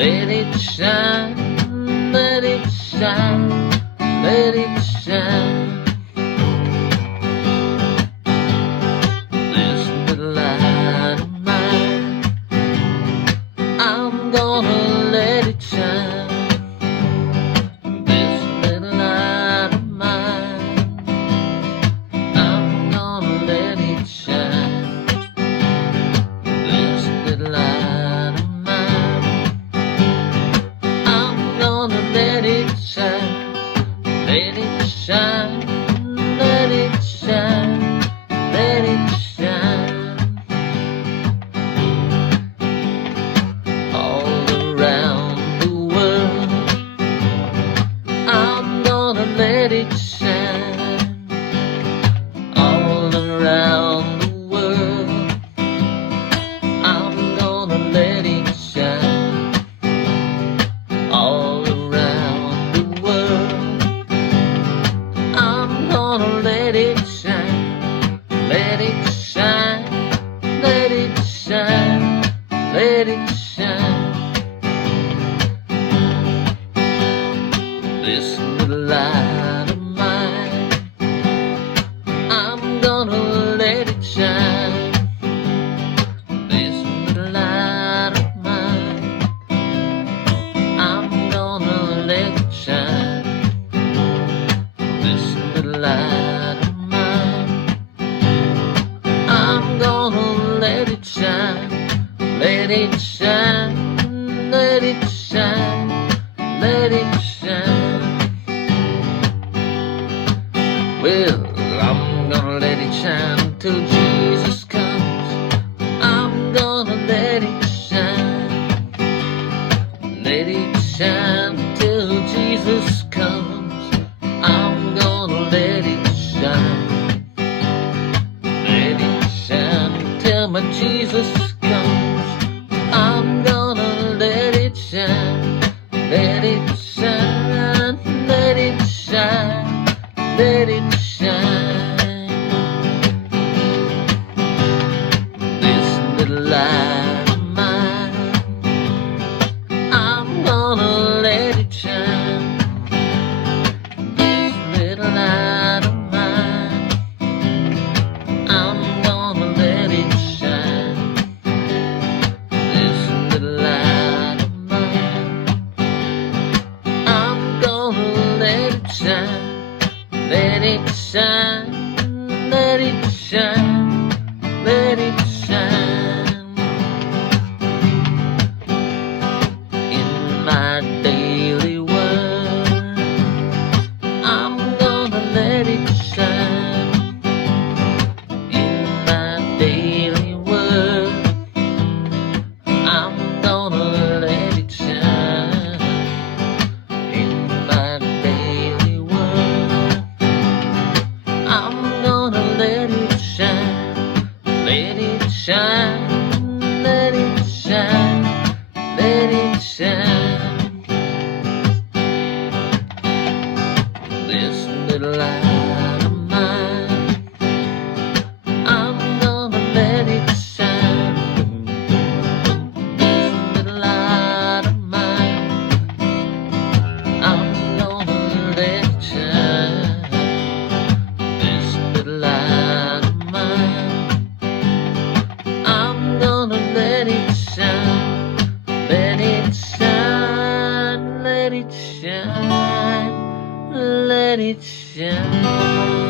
Let it shine, let it shine, let it shine. This little light of mine, I'm gonna let it shine. This little light of mine, I'm gonna let it shine. This little light of mine, I'm gonna let it shine. Let it shine, let it shine, let it shine. All around the world, I'm gonna let it shine. All around the world, I'm gonna let it shine. All around the world, I'm gonna let it shine. Let it shine, let it shine, let it shine. This little light of mine, I'm gonna let it shine. This little light of mine, I'm gonna let it shine. This little light of mine, I'm gonna let it shine. Let it shine, let it shine, let it shine. Well, I'm gonna let it shine till Jesus comes. I'm gonna let it shine. Let it shine till Jesus comes. I'm gonna let it shine. Let it shine till my Jesus comes. I'm gonna let it shine. Let it shine, let it shine, let it shine. This little light of mine, I'm gonna let it shine. This little light of mine, I'm gonna let it shine. This little light of mine, I'm gonna let it shine. Let it shine, let it shine, let it shine. In my daily work, I'm gonna let it shine. In my daily work, I'm gonna let it shine. In my daily work, I'm gonna let it shine. Let it shine, let it shine, let it shine. This little light of mine, I'm gonna let it shine. This little light of mine, I'm gonna let it shine. This little light of mine, I'm gonna let it shine. Let it shine, let it shine, let it shine.